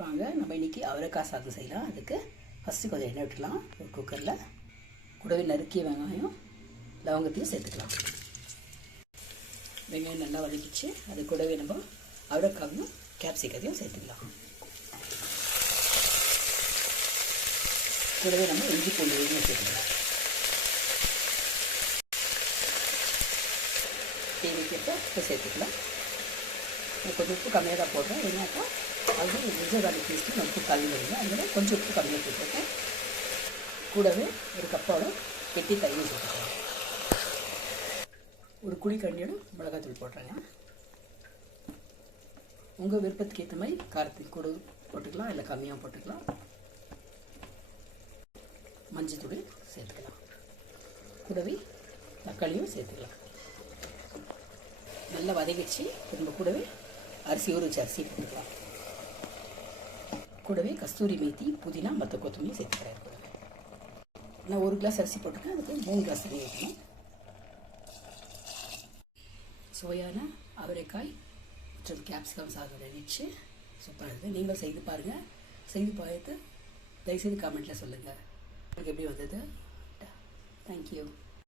வாங்க நம்ம இன்றைக்கி அவரைக்காய் சாதம் செய்யலாம். அதுக்கு ஃபஸ்ட்டு கொஞ்சம் எண்ணெய் விட்டுக்கலாம். ஒரு குக்கரில் கூடவே நறுக்கிய வெங்காயம் லவங்கத்தையும் சேர்த்துக்கலாம். வெங்காயம் நல்லா வதக்கிச்சு. அது கூடவே நம்ம அவரைக்காயும் கேப்சிகத்தையும் சேர்த்துக்கலாம். கூடவே நம்ம இஞ்சி பூண்டு சேர்த்துக்கலாம். தேவைக்கேற்ப உப்பு சேர்த்துக்கலாம். கொஞ்சம் உப்பு கம்மியாக தான் போடுறேன். ஏன்னாக்கா அது விஜய் கார்லிக் பேஸ்ட்டு நான் உப்பு கம்மி வருங்க. அதனால் கொஞ்சம் உப்பு கம்மியாக போட்டுருக்கேன். கூடவே ஒரு கப்போட கெட்டி தயிர் சேர்த்துக்கலாம். ஒரு குழி கண்ணியோட மிளகாத்தூள் போடுறேங்க. உங்கள் விருப்பத்துக்கு ஏற்ற மாதிரி காரத்துக்கு கூட போட்டுக்கலாம், இல்லை கம்மியாக போட்டுக்கலாம். மஞ்சள் தூள் சேர்த்துக்கலாம். கூடவே தக்காளியும் சேர்த்துக்கலாம். நல்லா வதக்கிச்சு. திரும்ப கூடவே அரிசி ஊற வச்சு அரிசி போட்டுக்கலாம். கூடவே கஸ்தூரி மேத்தி, புதினா, மற்ற கொத்தமல்லி சேர்த்துக்கிறேன். நான் 1 கிளாஸ் அரிசி போட்டுருக்கேன். அதுக்கு 3 கிளாஸ் தண்ணி ஊற்றணும். சுவையான அவரைக்காய் மற்றும் கேப்சிகம் சாதம் ரெடிச்சு சூப்பராக இருக்குது. நீங்களும் செய்து பாருங்கள். செய்து பார்த்து தயவுசெய்து கமெண்ட்டில் சொல்லுங்கள் உங்களுக்கு எப்படி வந்தது. தேங்க்யூ.